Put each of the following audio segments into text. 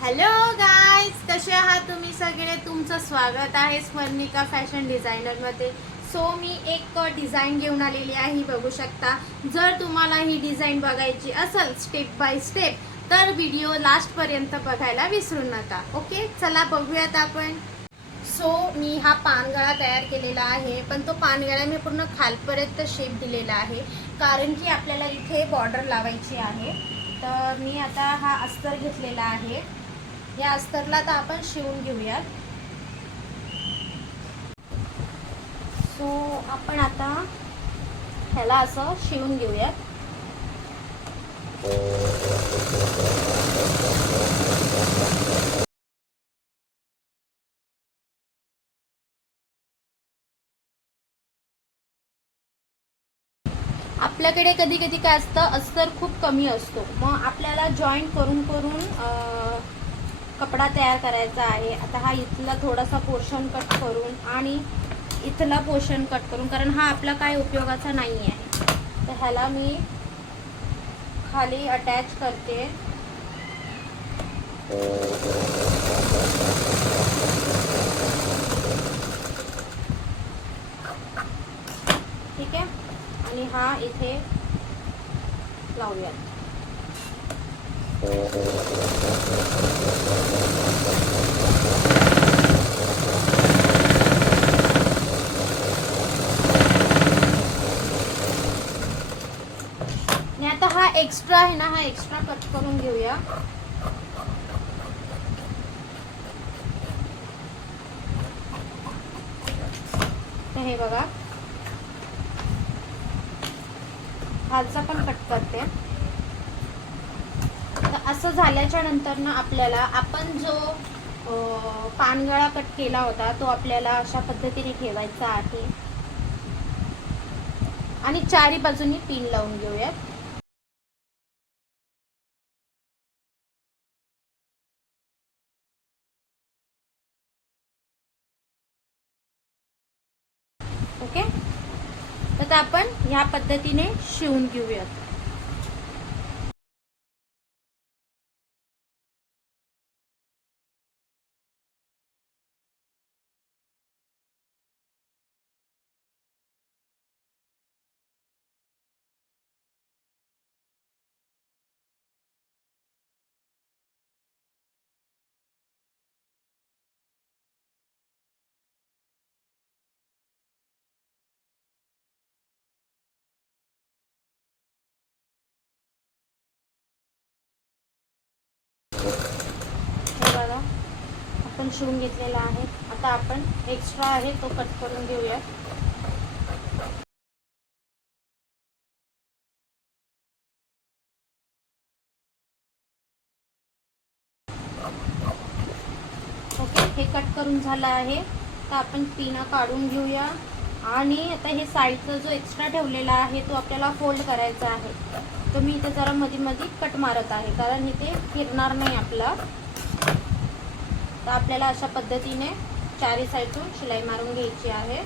Hello guys, कसे आहात तुम्ही सगळे. तुमचं स्वागत आहे स्वर्णिका फॅशन डिझायनरमध्ये. सो मी एक डिझाईन घेऊन आलेली आहे, ही बघू शकता. जर तुम्हाला ही डिझाईन बघायची असेल स्टेप बाय स्टेप तर व्हिडिओ लास्टपर्यंत बघायला विसरू नका. ओके, चला बघूयात आपण. सो मी हा पानगळा तयार केलेला आहे, पण तो पानगळा मी पूर्ण खालपर्यंत शेप दिलेला आहे, कारण की आपल्याला इथे बॉर्डर लावायची आहे. तर मी आता हा अस्तर घेतलेला आहे. या अस्तरला तर आपण शिवून घेऊयात. सो आपण आता ह्याला असं शिवून घेऊयात. आपल्याकडे कधी कधी काय असतं, अस्तर खूप कमी असतो, मग आपल्याला जॉईंट करून करून कपडा तयार करायचा आहे. आता हा इथला थोडासा पोर्शन कट करून आणि इथला पोर्शन कट करून, कारण हा आपला काय उपयोगाचा नाही आहे, तर ह्याला मी खाली अटॅच करते. ठीक आहे, आणि हा इथे लावूयात. आणि आता हा एक्स्ट्रा आहे ना, हा एक्स्ट्रा कट करून घेऊया. तर हे बघा, हातचा पण कट करते. तर असं झाल्याच्या नंतर ना आपल्याला आपण जो पानगळा कट केला होता तो आपल्याला अशा पद्धतीने ठेवायचा आहे आणि चारी बाजूनी पिन लावून घेऊयात. ओके, तर आपण ह्या पद्धतीने शिवून घेऊयात. हे बघा, आपण शिवून घेतलेला आहे. आता आपण एक्स्ट्रा आहे तो कट करून घेऊया. ओके, हे कट करून झालं आहे. तर आपण पिना काढून घेऊया आणि आता हे साईडचा जो एक्स्ट्रा ठेवलेला आहे तो आपल्याला फोल्ड करायचा आहे. तर मी इथे जरा मध्ये मध्ये कट मारत आहे, कारण इथे फिरणार नाही आपला. तर आपल्याला अशा पद्धतीने चारी साईडून शिलाई मारून घ्यायची आहे.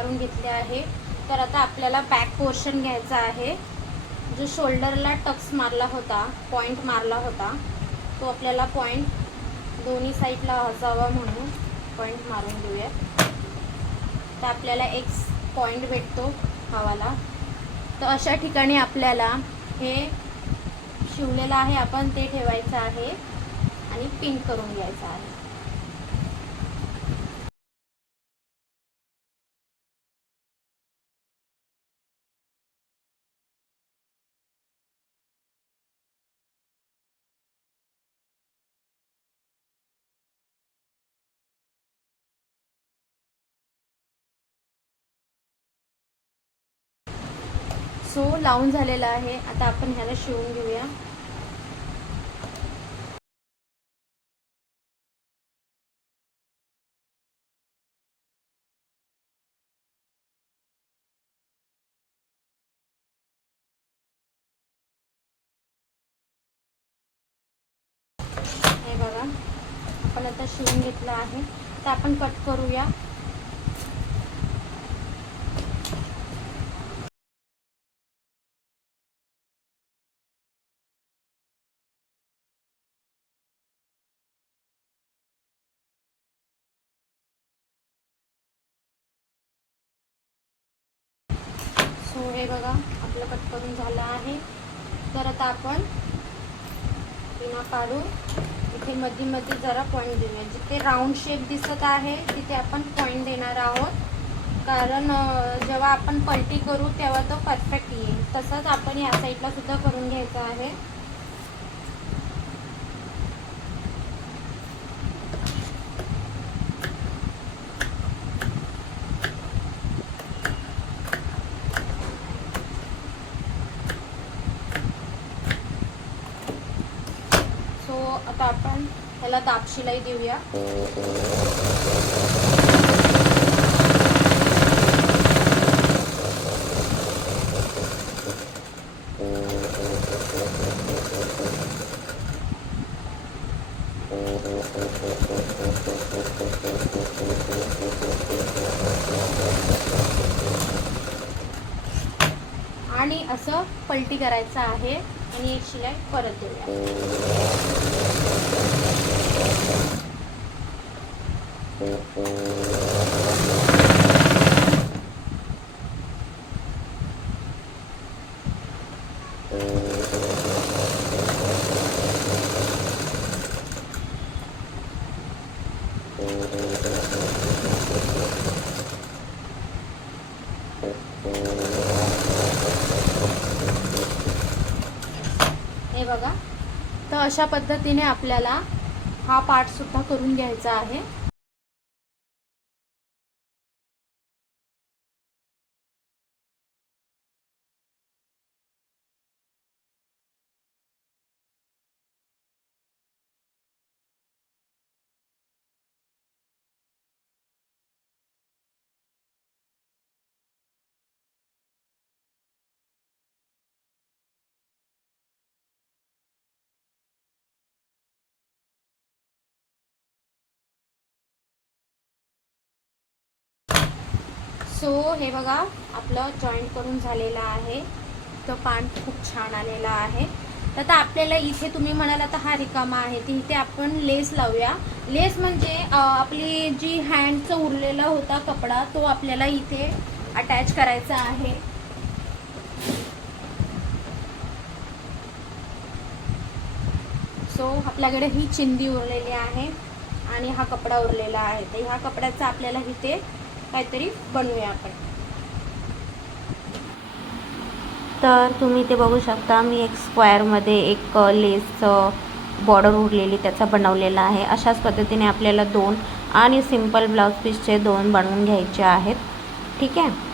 मारून घेतले आहे. तर आता आपल्याला बॅक पोर्शन घ्यायचा आहे. जो शोल्डरला टक्स मारला होता, पॉइंट मारला होता, तो आपल्याला पॉइंट दोन्ही साईडला असावा म्हणून पॉइंट मारून घेऊया. तर आपल्याला एक पॉइंट भेटतो हवाला. तर अशा ठिकाणी आपल्याला हे शिवलेलं आहे आपण ते ठेवायचं आहे आणि पिन करून घ्यायचं आहे. सो लावून झालेला आहे. आता आपण ह्याला शिवून घेऊया. आता शिवून घेतलं आहे. तर आपण कट करूया. सो हे बघा आपलं कट करून झालं आहे. तर आता आपण पिना काढून इथे मध्ये मध्ये जरा पॉईंट देऊया. जिथे राऊंड शेप दिसत आहे तिथे आपण पॉईंट देणार आहोत, कारण जेव्हा आपण पलटी करू तेव्हा तो परफेक्ट येईल. तसंच आपण या साईडला सुद्धा करून घ्यायचं आहे. सो आता आपण त्याला दाब शिलाई देऊया. आणि असं पलटी करायचं आहे आणि एक शिलाई परत देऊया. हे बघा, तर अशा पद्धतीने आपल्याला हा पार्ट सुद्धा करून घ्यायचा आहे. सो हे बघा आपलं जॉईंट करून झालेलं आहे. तो पार्ट खूप छान आलेला आहे. तर आता आपल्याला इथे तुम्ही म्हणाला तर हा रिकामा आहे, तर इथे आपण लेस लावूया. लेस म्हणजे आपली जी हँडचा उरलेला होता कपडा तो आपल्याला इथे अटॅच करायचा आहे. सो आपल्याकडे ही चिंदी उरलेली आहे आणि हा कपडा उरलेला आहे. तर ह्या कपड्याचा आपल्याला इथे काहीतरी बनवूया आपण. तर तुम्ही ते बघू शकता, मी एक स्क्वेअरमध्ये एक लेसचं बॉर्डर उरलेली त्याचा बनवलेला आहे. अशाच पद्धतीने आपल्याला 2 आणि सिंपल ब्लाऊज पीसचे 2 बनवून घ्यायचे आहेत. ठीक आहे.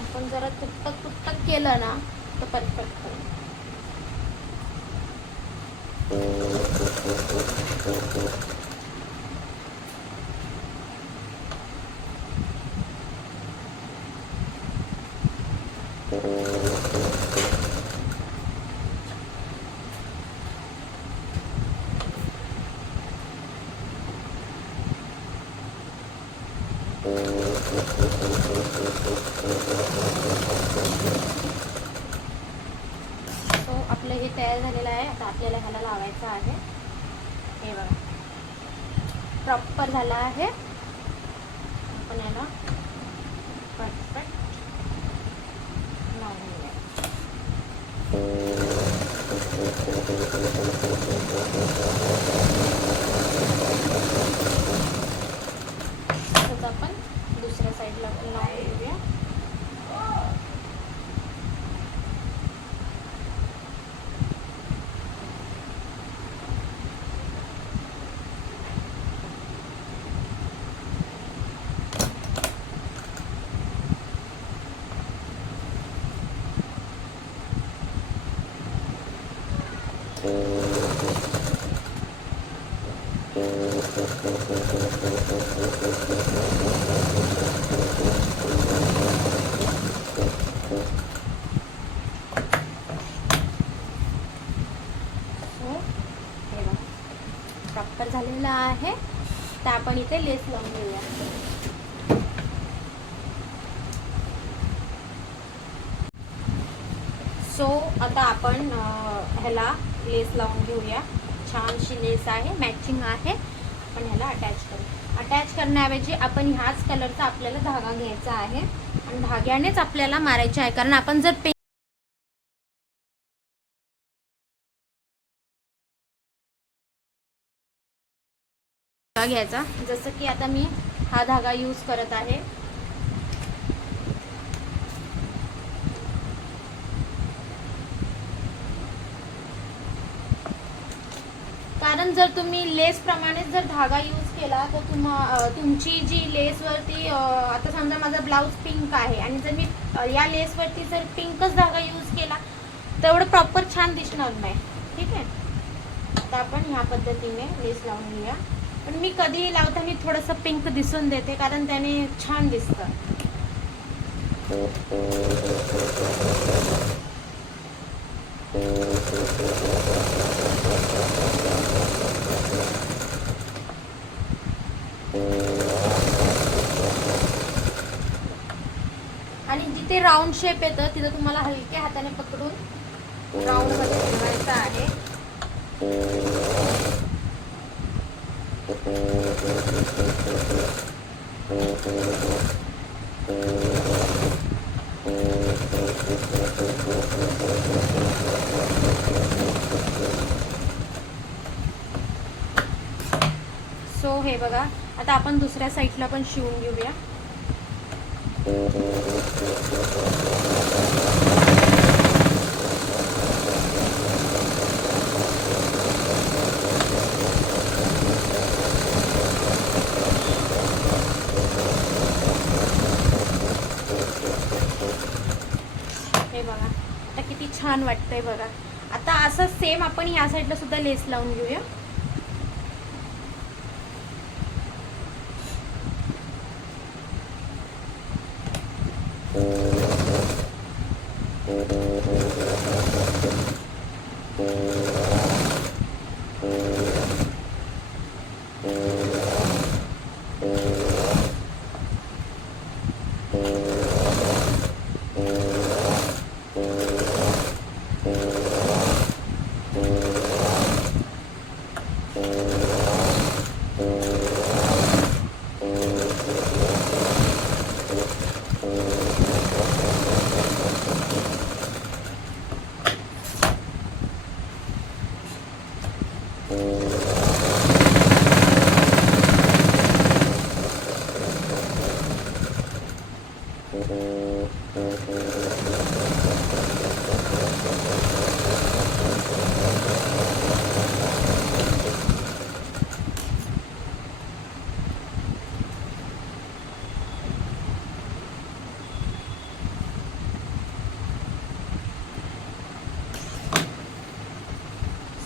आपण जरा तुटक केलं ना तर परफेक्ट होईल. सो आपलं हे तयार झालेलं आहे. आता आपल्याला ह्याला लावायचं आहे. हे बघा प्रॉपर झाला आहे. आपण याला परफेक्ट लावून घेऊया. तसंच आपण दुसऱ्या साईडला पण लावून घेऊया. प्रॉपर झालेला आहे. तर आपण इथे लेस लावून घेऊया. सो आता आपण ह्याला लेस लावून घेऊया. छानशी लेस आहे, मॅचिंग आहे. आपण ह्याला अटॅच करू. अटॅच करण्याऐवजी आपण ह्याच कलरचा आपल्याला धागा घ्यायचा आहे आणि धाग्यानेच आपल्याला मारायचे आहे. कारण आपण जर घ्यायचा, जसं की आता मी हा धागा यूज करत आहे. कारण जर तुम्ही लेस प्रमाणे जर धागा यूज केला तर तुमची जी लेसवरती आता समजा माझा ब्लाऊज पिंक आहे आणि जर मी या लेसवरती जर पिंकच धागा यूज केला तर एवढं प्रॉपर छान दिसणार नाही. ठीक आहे. आता आपण ह्या पद्धतीने लेस लावून घेऊया. पण मी कधीही लावताना थोडंसं पिंक दिसून देते कारण त्याने छान दिसतं. आणि जिथे राऊंड शेप येतं तिथं तुम्हाला हलक्या हाताने पकडून राऊंड मध्ये बनवायचं आहे. सो हे बघा, आता आपण दुसऱ्या साईडला पण शिवून घेऊया. हे बघा आता किती छान वाटतंय बघा. आता असं सेम आपण या साईडला सुद्धा लेस लावून घेऊया.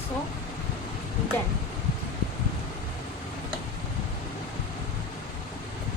So done.